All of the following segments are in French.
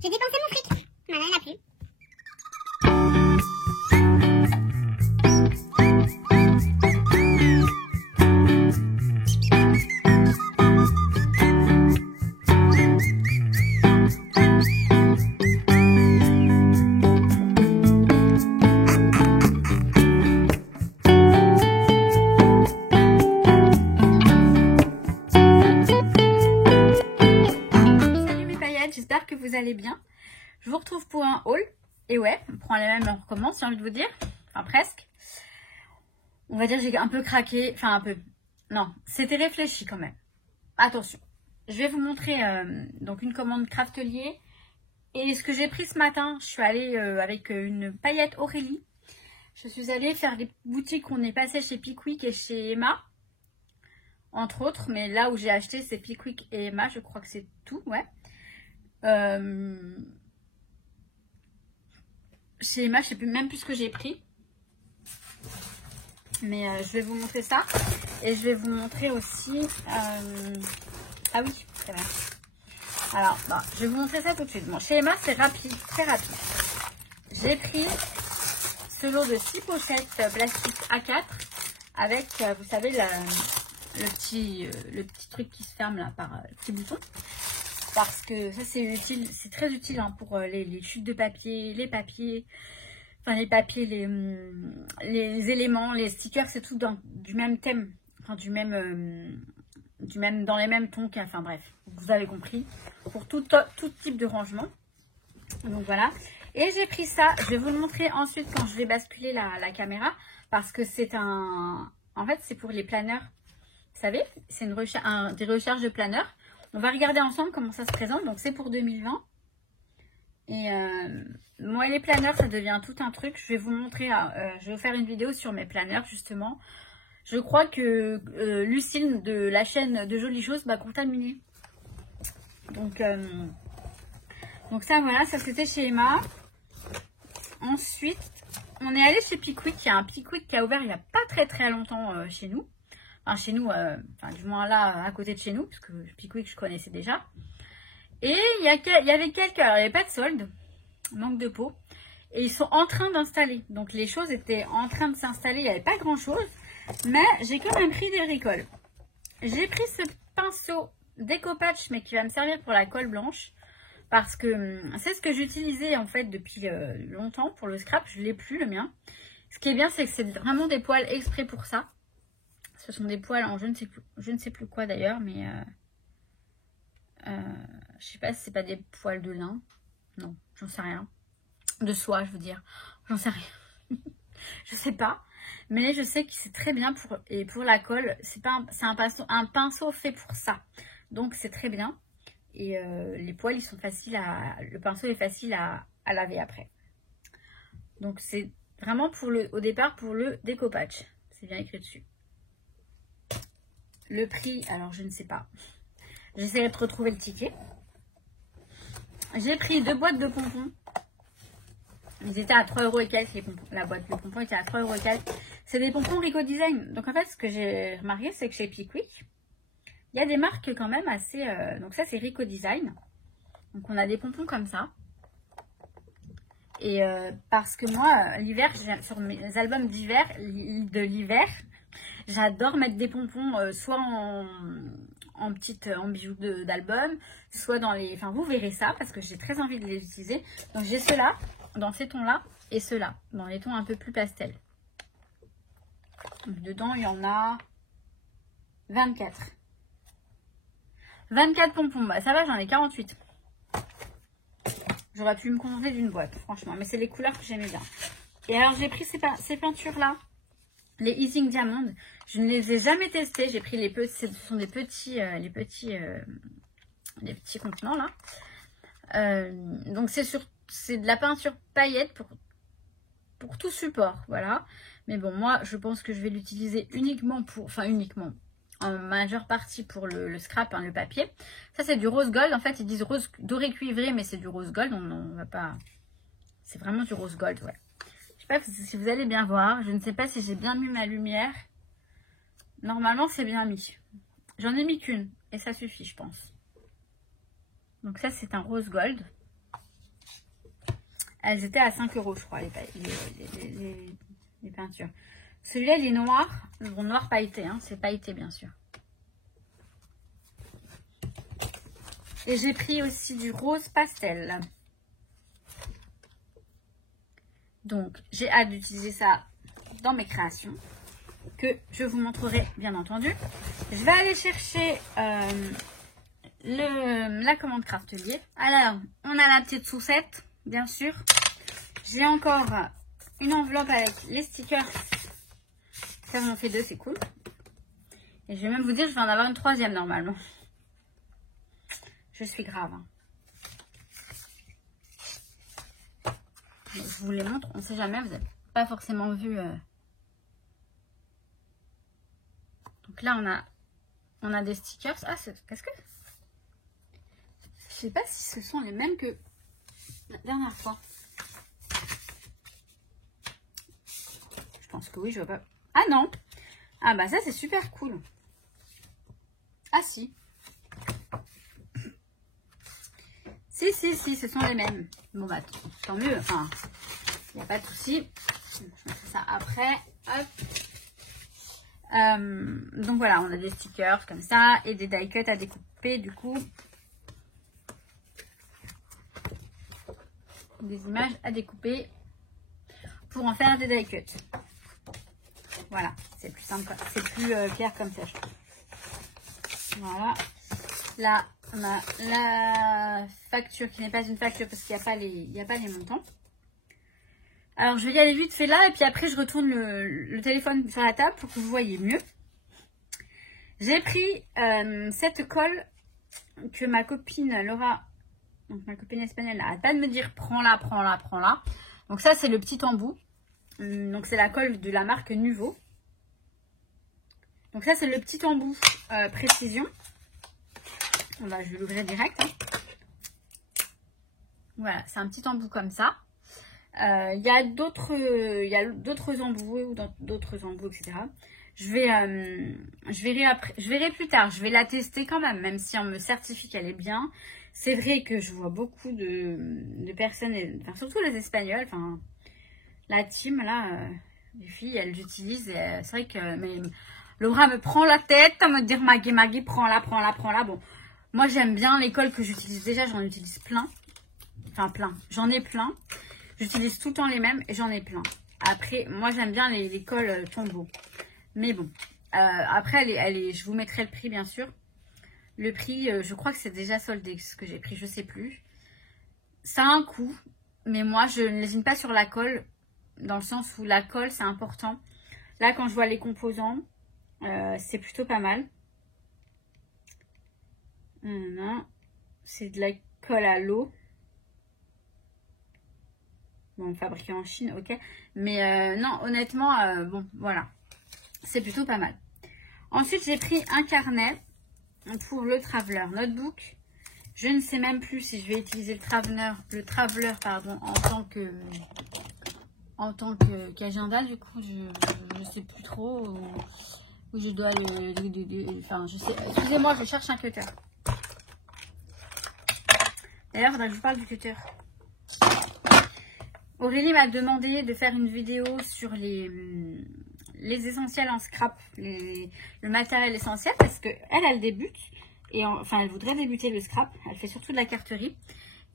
J'ai dépensé mon fric. Voilà, il n'y en a plus. J'espère que vous allez bien. Je vous retrouve pour un haul. Et ouais, on prend les mêmes et on recommence, j'ai envie de vous dire. Enfin, presque. On va dire que j'ai un peu craqué. Enfin, un peu. Non, c'était réfléchi quand même. Attention. Je vais vous montrer donc une commande Craftelier. Et ce que j'ai pris ce matin, je suis allée avec une paillette Aurélie. Je suis allée faire des boutiques qu'on est passé chez Pickwick et chez Emma. Entre autres, mais là où j'ai acheté, c'est Pickwick et Emma. Je crois que c'est tout, ouais. Chez Emma, je sais même plus ce que j'ai pris, mais je vais vous montrer ça et je vais vous montrer aussi ah oui, c'est vrai. Alors bon, je vais vous montrer ça tout de suite. Bon, chez Emma, c'est rapide, très rapide. J'ai pris ce lot de 6 pochettes plastique A4 avec vous savez le petit truc qui se ferme là par petit bouton. Parce que ça c'est utile, c'est très utile hein, pour les chutes de papier, les papiers, les éléments, les stickers, c'est tout du même thème, enfin du même dans les mêmes tons, enfin bref, vous avez compris, pour tout type de rangement. Donc voilà, et j'ai pris ça, je vais vous le montrer ensuite quand je vais basculer la caméra, parce que c'est en fait c'est pour les planeurs, vous savez, c'est des recherches de planeurs. On va regarder ensemble comment ça se présente. Donc, c'est pour 2020. Et moi, les planeurs, ça devient tout un truc. Je vais vous montrer. Je vais vous faire une vidéo sur mes planeurs, justement. Je crois que Lucille de la chaîne de Jolies Choses m'a contaminé. Donc ça, voilà. Ça, c'était chez Emma. Ensuite, on est allé chez Pickwick. Il y a un Pickwick qui a ouvert il n'y a pas très longtemps chez nous. Enfin, chez nous, du moins là, à côté de chez nous, parce que Pickwick, je connaissais déjà. Et il y avait quelques... Alors, il n'y avait pas de solde, manque de peau. Et ils sont en train d'installer. Donc, les choses étaient en train de s'installer. Il n'y avait pas grand-chose. Mais j'ai quand même pris des bricoles. J'ai pris ce pinceau découpage, mais qui va me servir pour la colle blanche. Parce que c'est ce que j'utilisais, en fait, depuis longtemps pour le scrap. Je ne l'ai plus, le mien. Ce qui est bien, c'est que c'est vraiment des poils exprès pour ça. Ce sont des poils en je ne sais plus quoi d'ailleurs, mais je sais pas si c'est pas des poils de lin. Non, j'en sais rien. De soie, je veux dire. J'en sais rien. Je sais pas. Mais je sais que c'est très bien pour la colle. C'est un pinceau fait pour ça. Donc c'est très bien. Et les poils, ils sont faciles le pinceau est facile à laver après. Donc c'est vraiment au départ pour le découpage. C'est bien écrit dessus. Le prix, alors je ne sais pas. J'essaierai de retrouver le ticket. J'ai pris 2 boîtes de pompons. Ils étaient à 3 € et quelques, les pompons. La boîte de pompons était à 3 € et quelques. C'est des pompons Rico Design. Donc en fait, ce que j'ai remarqué, c'est que chez Pickwick, il y a des marques quand même assez... donc ça, c'est Rico Design. Donc on a des pompons comme ça. Et parce que moi, l'hiver, sur mes albums d'hiver, j'adore mettre des pompons soit en bijoux d'album, soit dans les... Enfin, vous verrez ça parce que j'ai très envie de les utiliser. Donc, j'ai ceux-là, dans ces tons-là, et ceux-là, dans les tons un peu plus pastel. Donc, dedans, il y en a 24. 24 pompons. Bah, ça va, j'en ai 48. J'aurais pu me contenter d'une boîte, franchement. Mais c'est les couleurs que j'aimais bien. Et alors, j'ai pris ces peintures-là. Les Easing Diamond, je ne les ai jamais testées. J'ai pris ce sont des petits, les petits contenants là. Donc c'est de la peinture paillette pour tout support, voilà. Mais bon, moi, je pense que je vais l'utiliser uniquement en majeure partie pour le scrap, hein, le papier. Ça, c'est du rose gold. En fait, ils disent rose doré cuivré, mais c'est du rose gold. On va pas. C'est vraiment du rose gold, ouais. Je sais pas si vous allez bien voir. Je ne sais pas si j'ai bien mis ma lumière. Normalement, c'est bien mis. J'en ai mis qu'une. Et ça suffit, je pense. Donc ça, c'est un rose gold. Elles étaient à 5 €, je crois, les peintures. Celui-là, il est noir. Bon, noir pailleté, hein. C'est pailleté, bien sûr. Et j'ai pris aussi du rose pastel. Donc, j'ai hâte d'utiliser ça dans mes créations, que je vous montrerai, bien entendu. Je vais aller chercher la commande Craftelier. Alors, on a la petite saucette, bien sûr. J'ai encore une enveloppe avec les stickers. Ça m'en fait 2, c'est cool. Et je vais même vous dire, je vais en avoir une 3e normalement. Je suis grave. Hein. Je vous les montre, on ne sait jamais, vous n'avez pas forcément vu. Donc là, on a des stickers. Ah, qu'est-ce que... Je sais pas si ce sont les mêmes que la dernière fois. Je pense que oui, je vois pas. Ah non. Ah bah ça, c'est super cool. Ah si. Si, ce sont les mêmes. Bon bah, tant mieux. Enfin, il n'y a pas de souci. Je mettrai ça après. Hop. Donc voilà, on a des stickers comme ça et des die cuts à découper du coup. Des images à découper pour en faire des die cuts. Voilà, c'est plus simple, c'est plus clair comme ça, je trouve. Voilà. Là, on a la facture qui n'est pas une facture parce qu'il n'y a pas les montants. Alors, je vais y aller vite fait là et puis après, je retourne le téléphone sur la table pour que vous voyez mieux. J'ai pris cette colle que ma copine Laura, donc ma copine espagnole, arrête pas de me dire prends-la, prends-la, prends-la. Donc ça, c'est le petit embout. Donc c'est la colle de la marque Nuvo. Donc ça, c'est le petit embout précision. Je vais l'ouvrir direct. Hein. Voilà, c'est un petit embout comme ça. Il y a d'autres embouts ou d'autres embouts, etc. Je verrai plus tard. Je vais la tester quand même si on me certifie qu'elle est bien. C'est vrai que je vois beaucoup de personnes, enfin, surtout les Espagnols, enfin, la team là, les filles, elles l'utilisent. C'est vrai que Laura me prend la tête à me dire Maggie, prends-la, prends-la, prends-la. Bon, moi j'aime bien les colles que j'utilise déjà, j'en utilise plein. Enfin plein, j'en ai plein. J'utilise tout le temps les mêmes et j'en ai plein. Après, moi j'aime bien les colles Tombow. Mais bon, après je vous mettrai le prix bien sûr. Le prix, je crois que c'est déjà soldé ce que j'ai pris, je sais plus. Ça a un coût, mais moi je ne lésine pas sur la colle, dans le sens où la colle c'est important. Là quand je vois les composants, c'est plutôt pas mal. C'est de la colle à l'eau. Bon, fabriqué en Chine, ok. Mais non, honnêtement, bon, voilà. C'est plutôt pas mal. Ensuite, j'ai pris un carnet pour le Traveler Notebook. Je ne sais même plus si je vais utiliser le Traveler pardon, en tant qu'agenda. Du coup, je ne sais plus trop où je dois enfin, je sais. Excusez-moi, je cherche un cutter. D'ailleurs, il faudrait que je vous parle du cutter. Aurélie m'a demandé de faire une vidéo sur les essentiels en scrap, le matériel essentiel, parce que elle débute, et enfin elle voudrait débuter le scrap, elle fait surtout de la carterie.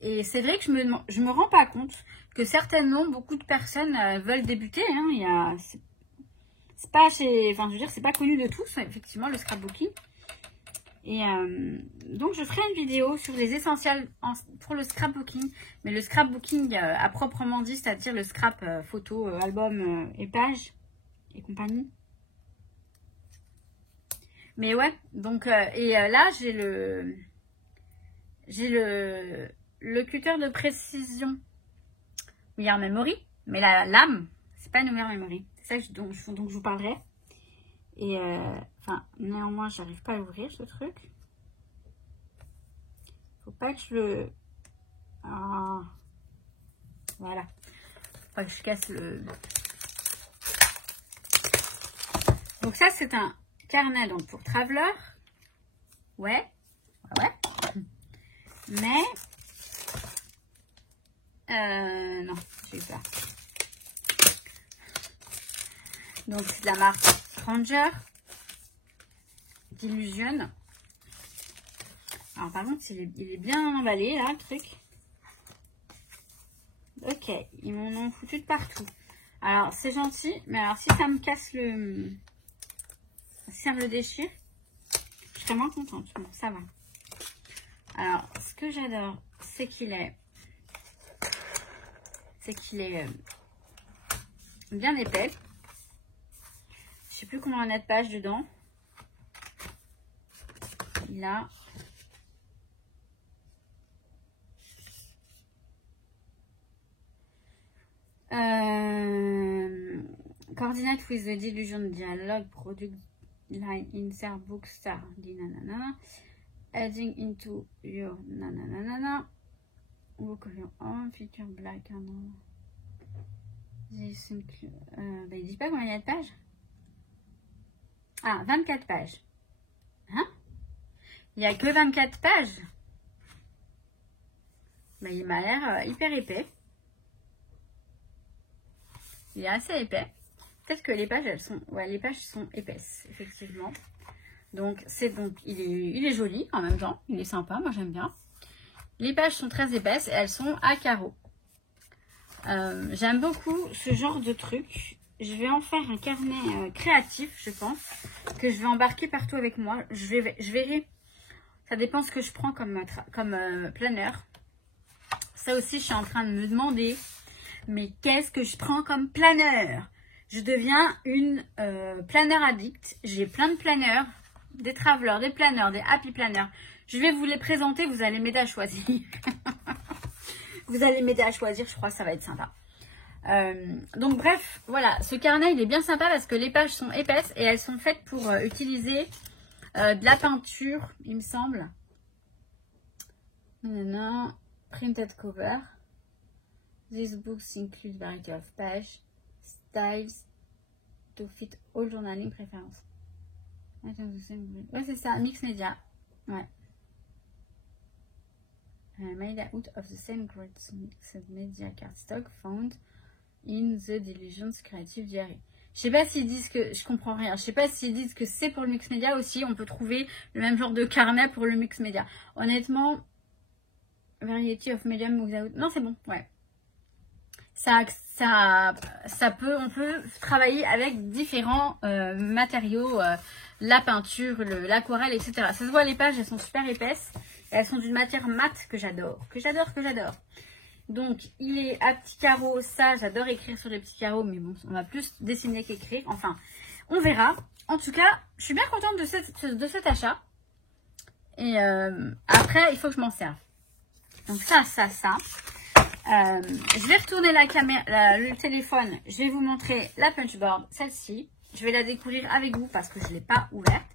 Et c'est vrai que je me rends pas compte que certainement beaucoup de personnes veulent débuter. Hein, c'est pas chez, enfin je veux dire, c'est pas connu de tous, effectivement, le scrapbooking. Et donc je ferai une vidéo sur les essentiels pour le scrapbooking, mais le scrapbooking à proprement dit, c'est-à-dire le scrap photo, album et page et compagnie. Mais ouais, donc là j'ai le cutter de précision Wear Memory, mais la lame c'est pas une Wear Memory, c'est ça dont je vous parlerai. Et enfin, néanmoins, j'arrive pas à ouvrir ce truc. Faut pas que je le... Ah, voilà. Faut pas que je casse le... Donc ça, c'est un carnet donc pour Traveler. Ouais. Mais... Non, j'ai eu peur. Donc, c'est de la marque Stranger. D'Illusion. Alors, par contre, il est bien emballé, là, le truc. Ok, ils m'en ont foutu de partout. Alors, c'est gentil, mais alors, si ça me casse le... Si ça me le déchire, je serais moins contente. Bon, ça va. Alors, ce que j'adore, c'est qu'il est... bien épais. Je sais plus combien on a de pages dedans. Là. Coordinate with the Delusion Dialogue Product Line Insert Book Star. Nanana. Adding into your nanana. Book of your own feature black. This bah, il dit pas combien il y a de pages. Ah, 24 pages. Hein? Il n'y a que 24 pages. Bah, il m'a l'air hyper épais. Il est assez épais. Peut-être que les pages, elles sont... Ouais, les pages sont épaisses, effectivement. Donc, il est joli en même temps. Il est sympa, moi j'aime bien. Les pages sont très épaisses et elles sont à carreaux. J'aime beaucoup ce genre de truc. Je vais en faire un carnet créatif, je pense, que je vais embarquer partout avec moi. Je verrai. Ça dépend ce que je prends comme planeur. Ça aussi, je suis en train de me demander, mais qu'est-ce que je prends comme planeur? Je deviens une planeur addict. J'ai plein de planeurs, des travelers, des planeurs, des happy planeurs. Je vais vous les présenter, vous allez m'aider à choisir. Vous allez m'aider à choisir, je crois que ça va être sympa. Donc bref, voilà, ce carnet il est bien sympa parce que les pages sont épaisses et elles sont faites pour utiliser de la peinture, il me semble. Nanana. Printed cover. These books include variety of page styles to fit all journaling preferences. Ouais, c'est ça, mix media. Ouais. Made out of the same great mixed media cardstock found in the Delusions Creative Diary. Je sais pas s'ils disent que... Je comprends rien. Je sais pas s'ils disent que c'est pour le mix media aussi. On peut trouver le même genre de carnet pour le mix media. Honnêtement, variety of medium without... Non, c'est bon, ouais. On peut travailler avec différents matériaux, la peinture, l'aquarelle, etc. Ça se voit, les pages, elles sont super épaisses. Elles sont d'une matière mate que j'adore. Donc, il est à petits carreaux. Ça, j'adore écrire sur les petits carreaux. Mais bon, on va plus dessiner qu'écrire. Enfin, on verra. En tout cas, je suis bien contente de cet achat. Et après, il faut que je m'en serve. Donc ça. Je vais retourner le téléphone. Je vais vous montrer la punchboard, celle-ci. Je vais la découvrir avec vous parce que je ne l'ai pas ouverte.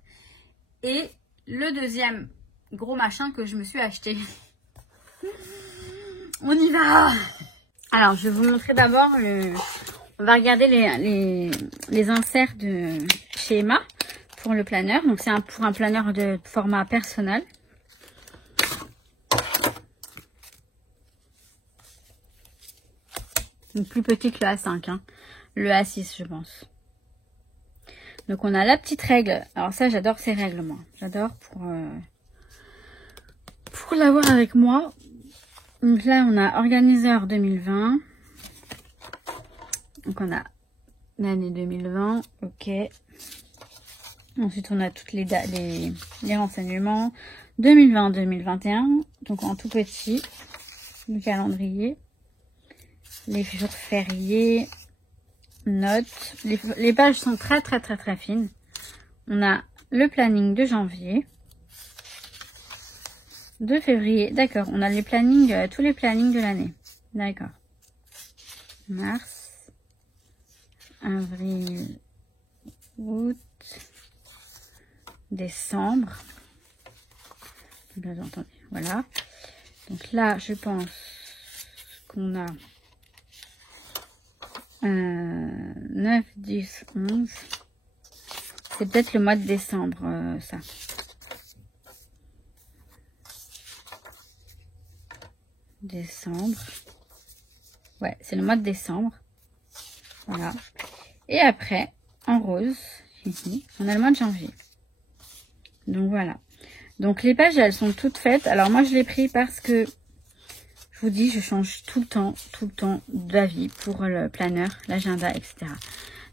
Et le deuxième gros machin que je me suis acheté. On y va! Alors, je vais vous montrer d'abord on va regarder les inserts de chez Emma pour le planeur. Donc, c'est pour un planeur de format personnel. Donc, plus petit que le A5, hein. Le A6, je pense. Donc, on a la petite règle. Alors, ça, j'adore ces règles, moi. J'adore pour l'avoir avec moi. Donc là, on a organiseur 2020. Donc, on a l'année 2020. Ok. Ensuite, on a toutes les renseignements. 2020-2021. Donc, en tout petit. Le calendrier. Les jours fériés. Notes. Les pages sont très fines. On a le planning de janvier. De février. D'accord. On a les plannings, tous les plannings de l'année. D'accord. Mars. Avril. Août. Décembre. Bien entendu. Voilà. Donc là, je pense qu'on a 9, 10, 11. C'est peut-être le mois de décembre, ça. Décembre. Ouais, c'est le mois de décembre. Voilà. Et après, en rose, ici, on a le mois de janvier. Donc voilà. Donc les pages, elles sont toutes faites. Alors moi, je l'ai pris parce que, je vous dis, je change tout le temps d'avis pour le planeur, l'agenda, etc.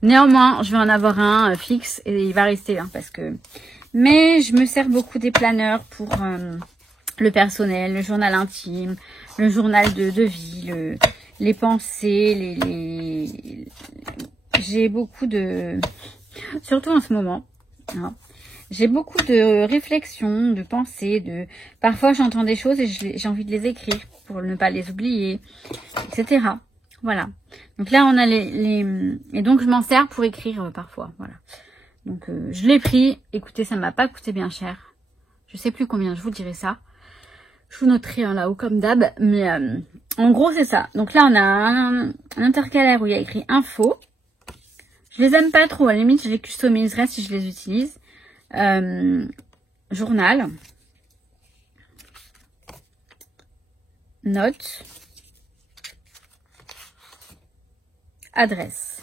Néanmoins, je vais en avoir un fixe et il va rester hein, parce que... Mais je me sers beaucoup des planeurs pour le personnel, le journal intime, le journal de vie, les pensées, j'ai beaucoup de... Surtout en ce moment, hein, j'ai beaucoup de réflexions, de pensées, parfois j'entends des choses et j'ai envie de les écrire pour ne pas les oublier, etc. Voilà. Donc là, on a et donc, je m'en sers pour écrire parfois. Voilà. Donc, je l'ai pris. Écoutez, ça m'a pas coûté bien cher. Je sais plus combien, je vous dirai ça. Je vous noterai hein, là-haut comme d'hab. Mais en gros, c'est ça. Donc là, on a un intercalaire où il y a écrit info. Je les aime pas trop. À la limite, je les customiserai si je les utilise. Journal. Notes. Adresse.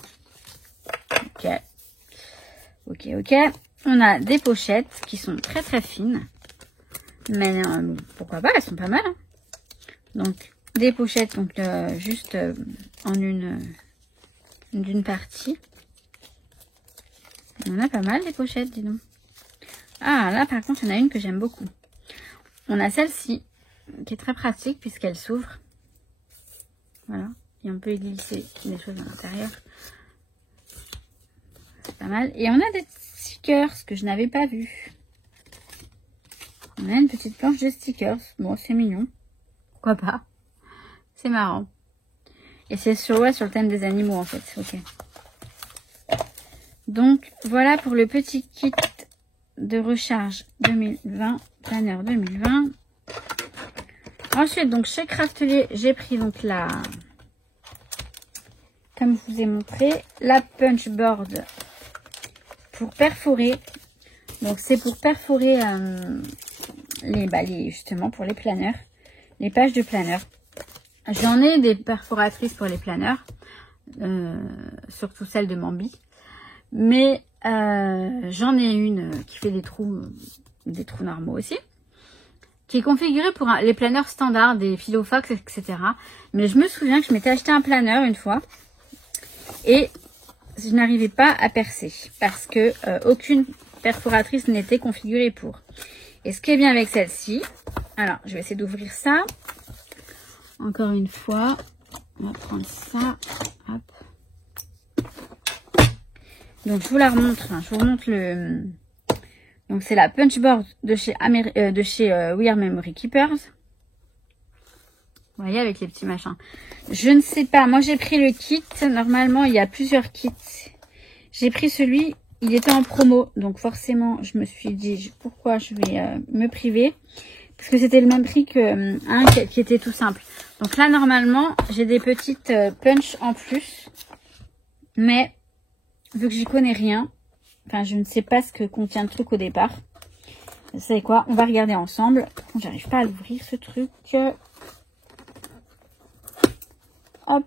Ok. Ok. On a des pochettes qui sont très fines. Mais pourquoi pas, elles sont pas mal. Hein. Donc, des pochettes, donc juste en d'une partie. On a pas mal des pochettes, dis donc. Ah, là, par contre, il y en a une que j'aime beaucoup. On a celle-ci, qui est très pratique puisqu'elle s'ouvre. Voilà. Et on peut y glisser des choses à l'intérieur. C'est pas mal. Et on a des stickers que je n'avais pas vus. On a une petite planche de stickers. Bon, c'est mignon. Pourquoi pas? C'est marrant. Et c'est sur le thème des animaux, en fait. Ok. Donc, voilà pour le petit kit de recharge 2020. Planeur 2020. Ensuite, donc, chez Craftelier, j'ai pris donc comme je vous ai montré, la punch board pour perforer. Donc, c'est pour perforer justement pour les planeurs, les pages de planeurs. J'en ai des perforatrices pour les planeurs, surtout celle de Mambi. Mais j'en ai une qui fait des trous normaux aussi, qui est configurée pour les planeurs standards, des Filofax, etc. Mais je me souviens que je m'étais acheté un planeur une fois et je n'arrivais pas à percer parce que aucune perforatrice n'était configurée pour. Et ce qui est bien avec celle-ci, alors je vais essayer d'ouvrir ça. Encore une fois, on va prendre ça. Hop. Donc je vous la remontre, hein, je vous remontre le... Donc c'est la punchboard de chez We Are Memory Keepers. Vous voyez, avec les petits machins. Je ne sais pas, moi j'ai pris le kit. Normalement, il y a plusieurs kits. J'ai pris celui, il était en promo. Donc forcément, je me suis dit, pourquoi je vais me priver? Parce que c'était le même prix que un qui était tout simple. Donc là, normalement, j'ai des petites punch en plus. Mais, vu que j'y connais rien, enfin, je ne sais pas ce que contient le truc au départ. Vous savez quoi? On va regarder ensemble. J'arrive pas à l'ouvrir, ce truc. Hop.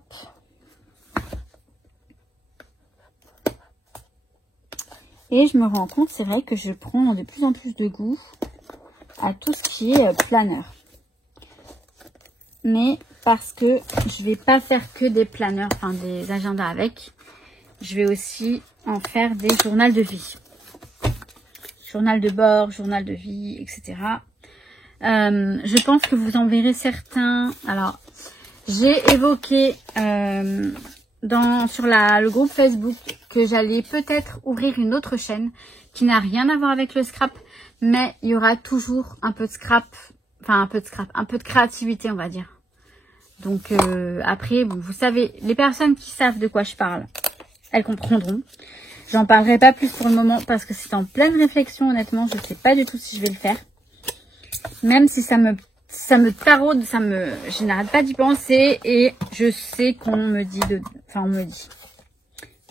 Et je me rends compte, c'est vrai que je prends de plus en plus de goût à tout ce qui est planeur. Mais parce que je vais pas faire que des planeurs, enfin des agendas avec. Je vais aussi en faire des journaux de vie. Journal de bord, journal de vie, etc. Je pense que vous en verrez certains. Alors, j'ai évoqué sur le groupe Facebook que j'allais peut-être ouvrir une autre chaîne qui n'a rien à voir avec le scrap, mais il y aura toujours un peu de scrap, enfin un peu de créativité, on va dire. Donc après, bon, vous savez, les personnes qui savent de quoi je parle, elles comprendront. J'en parlerai pas plus pour le moment parce que c'est en pleine réflexion, honnêtement, je ne sais pas du tout si je vais le faire. Même si ça me taraude, je n'arrête pas d'y penser et je sais qu'on me dit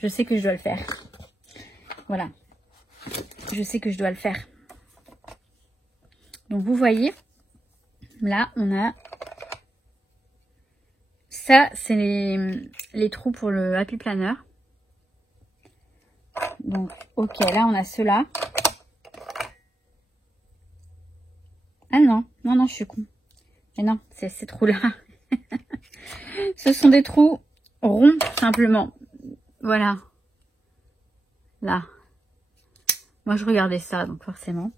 je sais que je dois le faire. Voilà. Je sais que je dois le faire. Donc vous voyez, là on a ça, c'est les trous pour le Happy Planner. Donc, ok, là, on a ceux-là. Ah non, non, non, je suis con. Mais non, c'est ces trous-là. Ce sont des trous ronds, tout simplement. Voilà. Là. Moi, je regardais ça, donc forcément.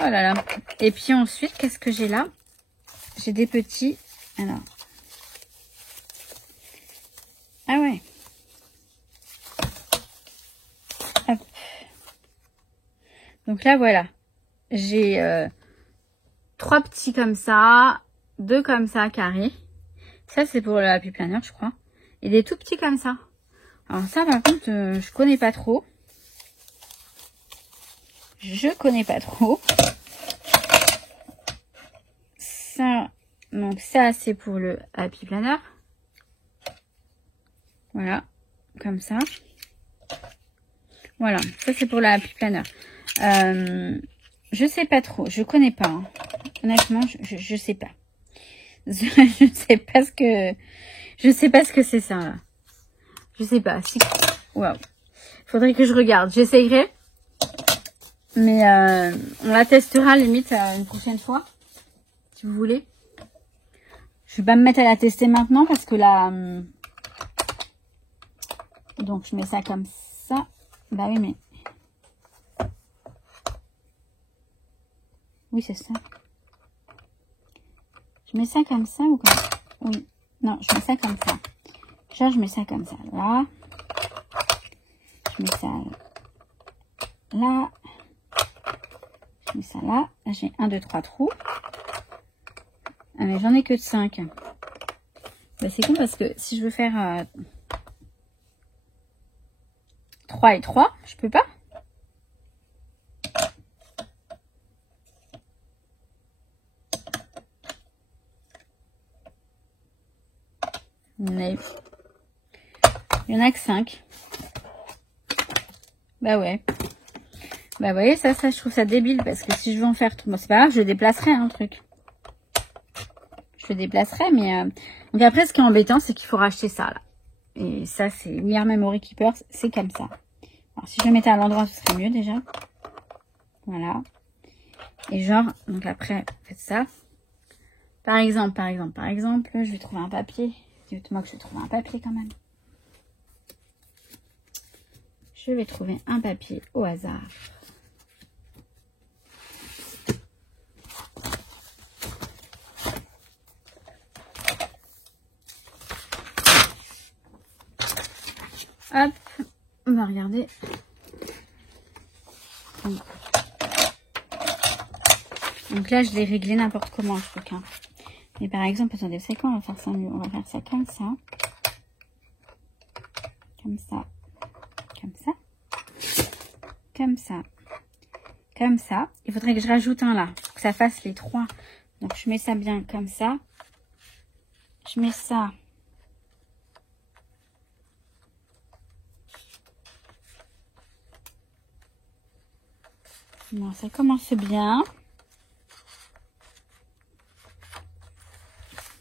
Oh là là. Et puis ensuite, qu'est-ce que j'ai là? J'ai des petits... Alors. Ah ouais. Hop. Donc là, voilà. J'ai 3 petits comme ça, 2 comme ça, carrés. Ça, c'est pour le Happy Planner, je crois. Et des tout petits comme ça. Alors ça, par contre, je connais pas trop. Je connais pas trop. Ça, donc ça, c'est pour le Happy Planner. Voilà, comme ça. Voilà, ça c'est pour le Happy Planner. Je sais pas trop, je connais pas. Hein. Honnêtement, je sais pas. Je sais pas ce que... Je sais pas ce que c'est ça, là. Je sais pas. Si... Waouh. Faudrait que je regarde. J'essayerai. Mais on la testera limite une prochaine fois. Si vous voulez. Je vais pas me mettre à la tester maintenant parce que là... Donc je mets ça comme ça. Bah oui, mais... Oui, c'est ça. Je mets ça comme ça ou comme ça? Oui. Non, je mets ça comme ça. Genre, je mets ça comme ça. Là. Je mets ça là. Je mets ça là. Là, j'ai 1, 2, 3 trous. Ah, mais j'en ai que de 5. Bah, c'est con parce que si je veux faire 3 et 3, je peux pas. Mais il y en a que 5. Bah ouais. Bah vous voyez, ça je trouve ça débile parce que si je veux en faire tout, bon c'est pas grave, je le déplacerai un truc. Je le déplacerai, mais donc après ce qui est embêtant, c'est qu'il faut racheter ça là. Et ça c'est We Are Memory Keepers, c'est comme ça. Alors si je le mettais à l'endroit, ce serait mieux déjà. Voilà. Et genre, donc après, faites ça. Par exemple, je vais trouver un papier. Dites-moi que je vais trouver un papier quand même. Je vais trouver un papier au hasard. Hop, on va regarder. Donc là, je l'ai réglé n'importe comment, le truc. Hein. Mais par exemple, attendez, c'est quoi? On va faire ça mieux. On va faire ça comme ça. Comme ça. Comme ça. Comme ça. Comme ça. Il faudrait que je rajoute un là. Pour que ça fasse les 3. Donc, je mets ça bien comme ça. Je mets ça. Non, ça commence bien.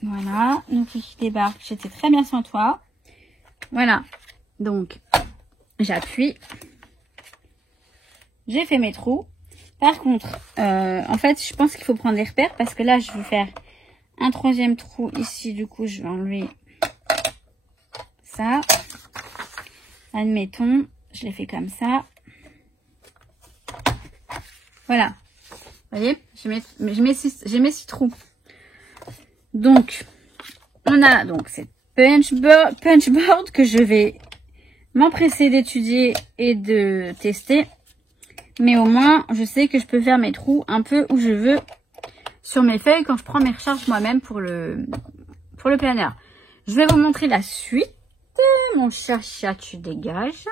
Voilà. Donc, qui débarque. J'étais très bien sans toi. Voilà. Donc, j'appuie. J'ai fait mes trous. Par contre, en fait, je pense qu'il faut prendre des repères parce que là, je vais faire un 3e trou ici. Du coup, je vais enlever ça. Admettons, je l'ai fait comme ça. Voilà. Vous voyez, j'ai mes 6 trous. Donc, on a donc cette punchboard que je vais m'empresser d'étudier et de tester. Mais au moins, je sais que je peux faire mes trous un peu où je veux sur mes feuilles quand je prends mes recharges moi-même pour le planner. Je vais vous montrer la suite. Mon chat, tu dégages.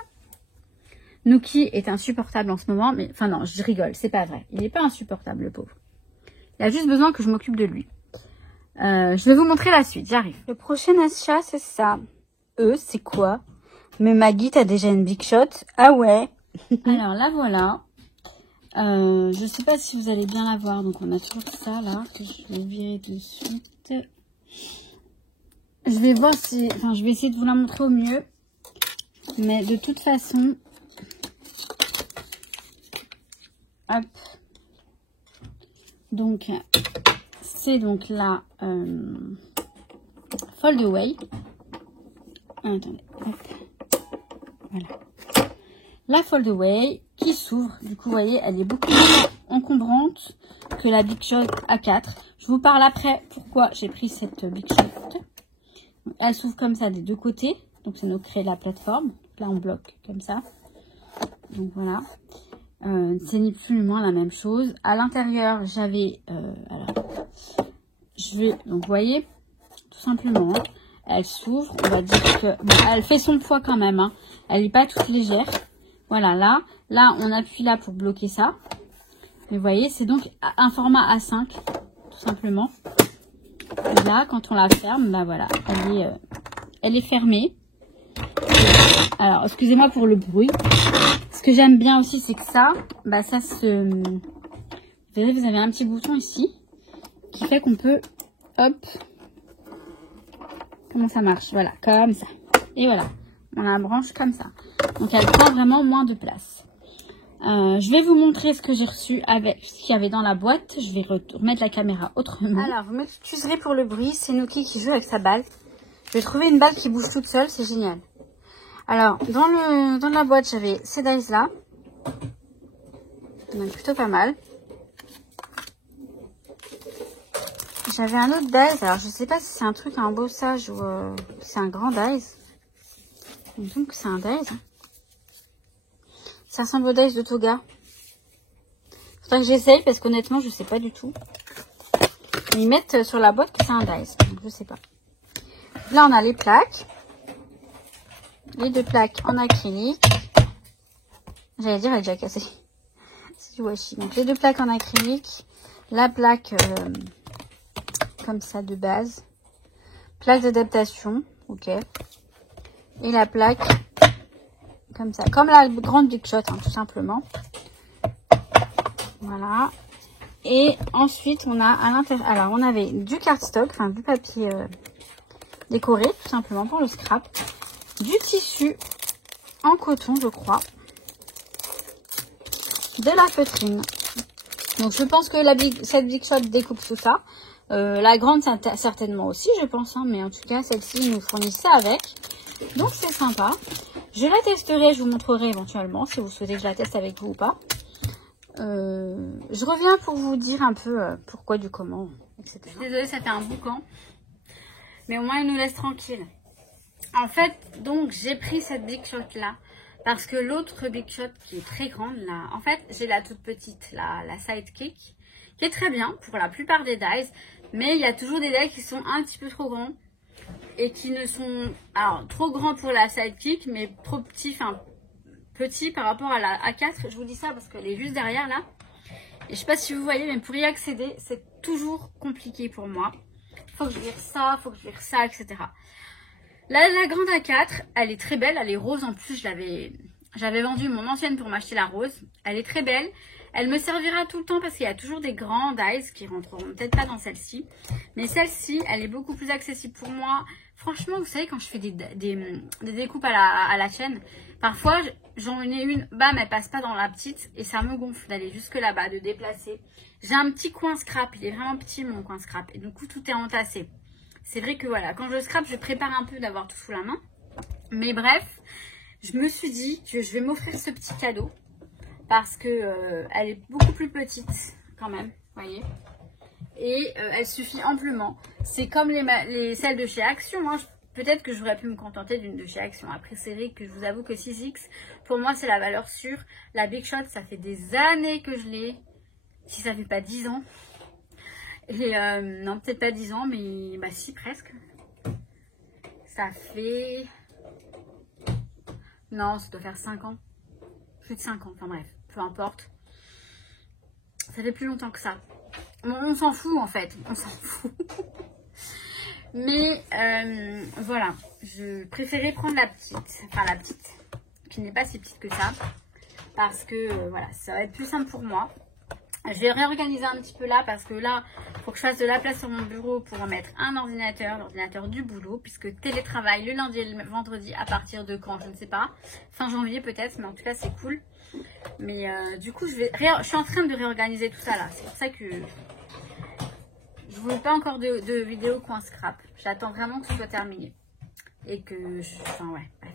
Nuki est insupportable en ce moment. Mais enfin non, je rigole, c'est pas vrai. Il n'est pas insupportable, le pauvre. Il a juste besoin que je m'occupe de lui. Je vais vous montrer la suite, j'arrive. Le prochain achat, c'est ça. C'est quoi? Mais Maggie, t'as déjà une big shot? Ah ouais. Alors là, voilà. Je sais pas si vous allez bien la voir. Donc on a toujours ça là, que je vais virer de suite. Je vais voir si... Enfin, je vais essayer de vous la montrer au mieux. Mais de toute façon... Hop. Donc, c'est donc la Fold Away. Attendez. Hop. Voilà. La Fold Away qui s'ouvre. Du coup, vous voyez, elle est beaucoup moins encombrante que la Big Shot A4. Je vous parle après pourquoi j'ai pris cette Big Shot. Elle s'ouvre comme ça des deux côtés. Donc, c'est nous créer la plateforme. Là, on bloque comme ça. Donc, voilà. C'est ni plus ni moins la même chose. À l'intérieur, j'avais... alors, je vais... Donc, vous voyez, tout simplement, elle s'ouvre. On va dire que... Bon, elle fait son poids quand même. Hein. Elle n'est pas toute légère. Voilà, là, on appuie là pour bloquer ça. Et vous voyez, c'est donc un format A5, tout simplement. Et là, quand on la ferme, bah voilà, elle est fermée. Alors, excusez-moi pour le bruit. Ce que j'aime bien aussi, c'est que ça, bah ça se... Vous verrez, vous avez un petit bouton ici qui fait qu'on peut, hop, comment ça marche? Voilà, comme ça. Et voilà, on la branche comme ça. Donc, elle prend vraiment moins de place. Je vais vous montrer ce que j'ai reçu avec ce qu'il y avait dans la boîte. Je vais remettre la caméra autrement. Alors, vous m'excuserez pour le bruit. C'est Nuki qui joue avec sa balle. Je vais trouver une balle qui bouge toute seule. C'est génial. Alors, dans la boîte, j'avais ces dice là. Donc, plutôt pas mal. J'avais un autre dice. Alors, je sais pas si c'est un truc, un embossage ou c'est un grand dice. Donc, c'est un dice. Ça ressemble au dice de Toga. Faudrait que j'essaye parce qu'honnêtement, je sais pas du tout. Ils mettent sur la boîte que c'est un dice. Donc, je sais pas. Là, on a les plaques. Les deux plaques en acrylique. J'allais dire, elle est déjà cassée. C'est du washi. Donc, les deux plaques en acrylique. La plaque comme ça de base. Plaque d'adaptation. Ok. Et la plaque comme ça. Comme la grande Big Shot, hein, tout simplement. Voilà. Et ensuite, on a à l'intérieur... Alors, on avait du cardstock, enfin du papier décoré, tout simplement, pour le scrap. Du tissu en coton, je crois. De la feutrine. Donc, je pense que cette Big Shot découpe tout ça. La grande, certainement aussi, je pense. Hein, mais en tout cas, celle-ci nous fournit ça avec. Donc, c'est sympa. Je la testerai, je vous montrerai éventuellement si vous souhaitez que je la teste avec vous ou pas. Je reviens pour vous dire un peu pourquoi, du comment, etc. Désolée, ça fait un boucan. Mais au moins, il nous laisse tranquille. En fait, donc, j'ai pris cette Big Shot là. Parce que l'autre Big Shot qui est très grande là. En fait, j'ai la toute petite, la Sidekick. Qui est très bien pour la plupart des dies. Mais il y a toujours des dies qui sont un petit peu trop grands. Et qui ne sont... Alors, trop grands pour la Sidekick. Mais trop petits, enfin... petit par rapport à la A4, je vous dis ça parce qu'elle est juste derrière là. Et je sais pas si vous voyez, mais pour y accéder, c'est toujours compliqué pour moi. Faut que je vire ça, faut que je vire ça, etc. Là, la grande A4, elle est très belle, elle est rose en plus. J'avais vendu mon ancienne pour m'acheter la rose. Elle est très belle. Elle me servira tout le temps parce qu'il y a toujours des grands dies qui rentreront peut-être pas dans celle-ci. Mais celle-ci, elle est beaucoup plus accessible pour moi. Franchement, vous savez, quand je fais des découpes à la chaîne, parfois, j'en ai une, bam, elle passe pas dans la petite et ça me gonfle d'aller jusque là-bas, de déplacer. J'ai un petit coin scrap, il est vraiment petit mon coin scrap et du coup, tout est entassé. C'est vrai que voilà, quand je scrap, je prépare un peu d'avoir tout sous la main. Mais bref, je me suis dit que je vais m'offrir ce petit cadeau parce que elle est beaucoup plus petite quand même, vous voyez. Et elle suffit amplement. C'est comme celles de chez Action, hein. Peut-être que j'aurais pu me contenter d'une de chez Action. Après, c'est vrai que je vous avoue que 6X, pour moi, c'est la valeur sûre. La Big Shot, ça fait des années que je l'ai. Si ça fait pas 10 ans. Et non, peut-être pas 10 ans, mais bah si, presque. Ça fait... Non, ça doit faire 5 ans. Plus de 5 ans, enfin bref, peu importe. Ça fait plus longtemps que ça. Bon, on s'en fout en fait, on s'en fout. Mais voilà, je préférais prendre la petite, enfin la petite, qui n'est pas si petite que ça. Parce que voilà, ça va être plus simple pour moi. Je vais réorganiser un petit peu là parce que là, il faut que je fasse de la place sur mon bureau pour en mettre un ordinateur, l'ordinateur du boulot, puisque télétravail le lundi et le vendredi à partir de quand, je ne sais pas. Fin janvier peut-être, mais en tout cas c'est cool. Mais du coup, je suis en train de réorganiser tout ça là. C'est pour ça que je ne voulais pas encore de vidéo coin scrap. J'attends vraiment que ce soit terminé. Et que enfin ouais, bref.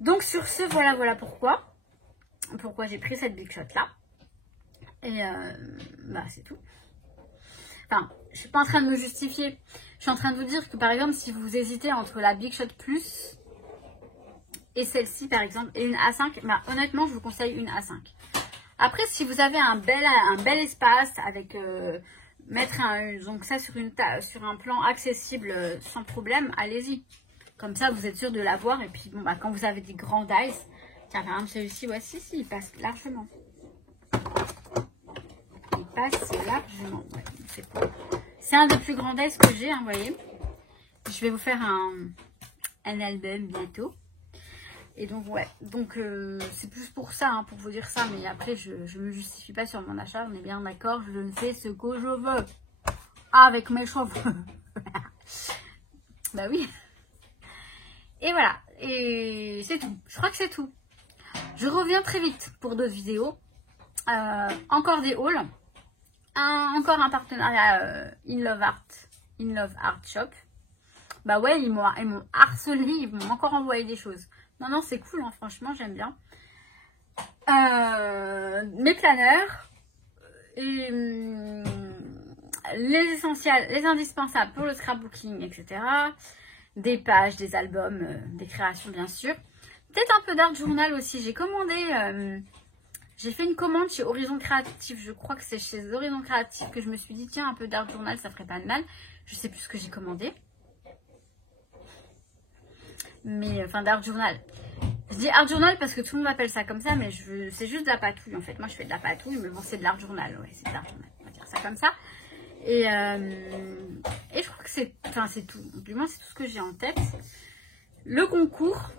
Donc sur ce, voilà pourquoi j'ai pris cette Big Shot là. Et bah c'est tout. Enfin, je suis pas en train de me justifier. Je suis en train de vous dire que par exemple, si vous hésitez entre la Big Shot Plus et celle-ci par exemple, et une A5, bah honnêtement, je vous conseille une A5. Après, si vous avez un bel espace avec mettre donc ça sur un plan accessible sans problème, allez-y. Comme ça, vous êtes sûr de l'avoir. Et puis bon, bah quand vous avez des grands dice, tiens, par exemple celui-ci, voici, si, il passe largement. Il passe largement. Ouais, c'est cool. C'est un des plus grands dice que j'ai, hein, vous voyez. Je vais vous faire un album bientôt. Et donc, ouais. Donc, c'est plus pour ça, hein, pour vous dire ça. Mais après, je me justifie pas sur mon achat. On est bien d'accord. Je ne fais ce que je veux. Avec mes cheveux. Bah oui. Et voilà. Et c'est tout. Je crois que c'est tout. Je reviens très vite pour d'autres vidéos. Encore des hauls. Encore un partenariat In Love Art Shop. Bah ouais, ils m'ont harcelé, ils m'ont encore envoyé des choses. Non, c'est cool, hein, franchement, j'aime bien. Mes planeurs. Et, les essentiels, les indispensables pour le scrapbooking, etc. Des pages, des albums, des créations, bien sûr. Peut-être un peu d'art journal aussi. J'ai commandé... j'ai fait une commande chez Horizon Créatif. Je crois que c'est chez Horizon Créatif que je me suis dit, tiens, un peu d'art journal, ça ferait pas de mal. Je sais plus ce que j'ai commandé. Mais, enfin, d'art journal. Je dis art journal parce que tout le monde appelle ça comme ça, mais c'est juste de la patouille, en fait. Moi, je fais de la patouille, mais bon, c'est de l'art journal. Ouais, c'est de l'art journal. On va dire ça comme ça. Et je crois que c'est tout. Du moins, c'est tout ce que j'ai en tête. Le concours,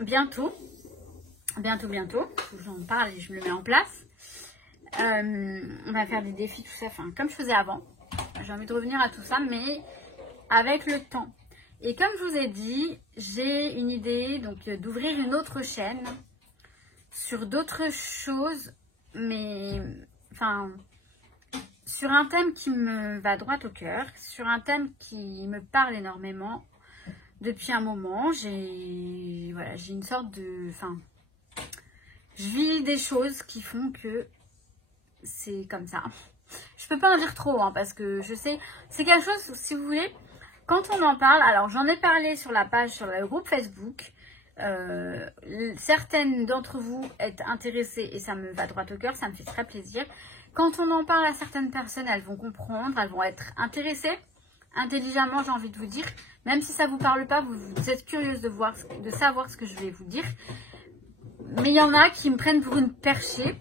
bientôt. Bientôt, j'en parle et je me le mets en place. On va faire des défis, tout ça, enfin, comme je faisais avant. J'ai envie de revenir à tout ça, mais avec le temps. Et comme je vous ai dit, j'ai une idée donc d'ouvrir une autre chaîne sur d'autres choses, mais enfin, sur un thème qui me va droit au cœur, sur un thème qui me parle énormément depuis un moment. J'ai une sorte de... Enfin, je vis des choses qui font que c'est comme ça. Je peux pas en dire trop, hein, parce que je sais... C'est quelque chose, si vous voulez, quand on en parle... Alors, j'en ai parlé sur la page, sur le groupe Facebook. Certaines d'entre vous êtes intéressées et ça me va droit au cœur, ça me fait très plaisir. Quand on en parle à certaines personnes, elles vont comprendre, elles vont être intéressées. Intelligemment, j'ai envie de vous dire. Même si ça ne vous parle pas, vous êtes curieuse de savoir ce que je vais vous dire. Mais il y en a qui me prennent pour une perchée.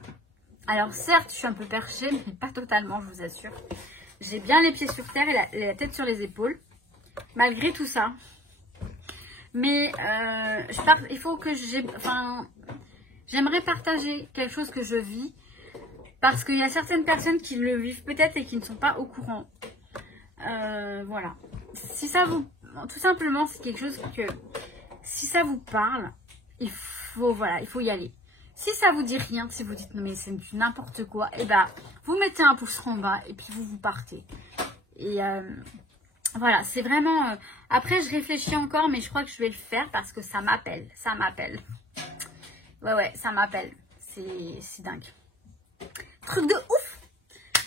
Alors certes, je suis un peu perchée, mais pas totalement, je vous assure. J'ai bien les pieds sur terre et la tête sur les épaules. Malgré tout ça. Mais il faut que j'aimerais partager quelque chose que je vis. Parce qu'il y a certaines personnes qui le vivent peut-être et qui ne sont pas au courant. Voilà. Si ça vous... Tout simplement, c'est quelque chose que... Si ça vous parle, il faut y aller. Si ça vous dit rien, si vous dites non mais c'est n'importe quoi, et ben vous mettez un pouce en bas et puis vous partez. Et voilà, c'est vraiment... Après, je réfléchis encore, mais je crois que je vais le faire parce que ça m'appelle. Ça m'appelle. Ouais, ça m'appelle. C'est dingue. Truc de ouf.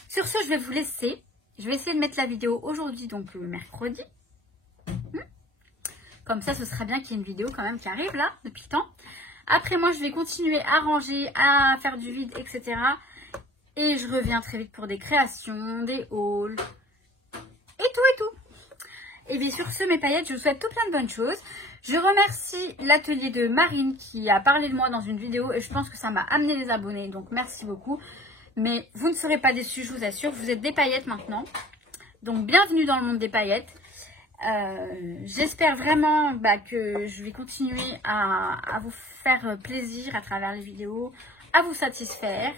Sur ce, je vais vous laisser. Je vais essayer de mettre la vidéo aujourd'hui, donc mercredi. Comme ça, ce sera bien qu'il y ait une vidéo quand même qui arrive là, depuis le temps. Après, moi, je vais continuer à ranger, à faire du vide, etc. Et je reviens très vite pour des créations, des hauls, et tout. Et bien sur ce, mes paillettes, je vous souhaite tout plein de bonnes choses. Je remercie l'atelier de Marine qui a parlé de moi dans une vidéo et je pense que ça m'a amené les abonnés. Donc, merci beaucoup. Mais vous ne serez pas déçus, je vous assure. Vous êtes des paillettes maintenant. Donc, bienvenue dans le monde des paillettes. J'espère vraiment que je vais continuer à vous faire plaisir à travers les vidéos, à vous satisfaire.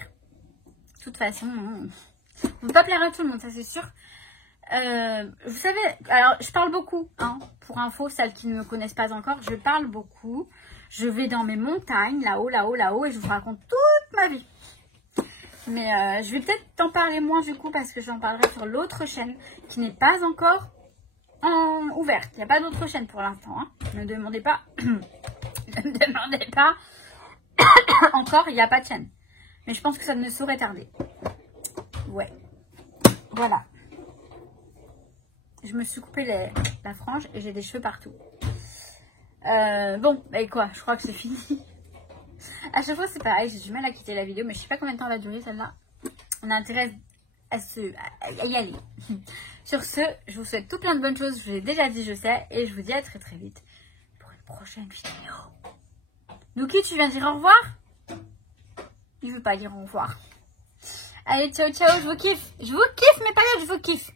toute façon, on ne peut pas plaire à tout le monde, ça c'est sûr. Vous savez, alors je parle beaucoup, hein, pour info, celles qui ne me connaissent pas encore, je parle beaucoup. Je vais dans mes montagnes, là-haut, là-haut, là-haut, et je vous raconte toute ma vie. Mais je vais peut-être t'en parler moins du coup, parce que j'en parlerai sur l'autre chaîne, qui n'est pas encore ouverte. Il n'y a pas d'autre chaîne pour l'instant, hein. Ne demandez pas, ne me demandez pas, encore, il n'y a pas de chaîne. Mais je pense que ça ne saurait tarder. Ouais, voilà. Je me suis coupé la frange et j'ai des cheveux partout. Bon, et quoi, je crois que c'est fini. À chaque fois c'est pareil, j'ai du mal à quitter la vidéo, mais je sais pas combien de temps elle va durer celle-là. On a intérêt à y aller. Sur ce, je vous souhaite tout plein de bonnes choses, je vous l'ai déjà dit, je sais, et je vous dis à très très vite pour une prochaine vidéo. Nouki, tu viens dire au revoir? Il veut pas dire au revoir. Allez, ciao ciao, je vous kiffe mes périodes, je vous kiffe.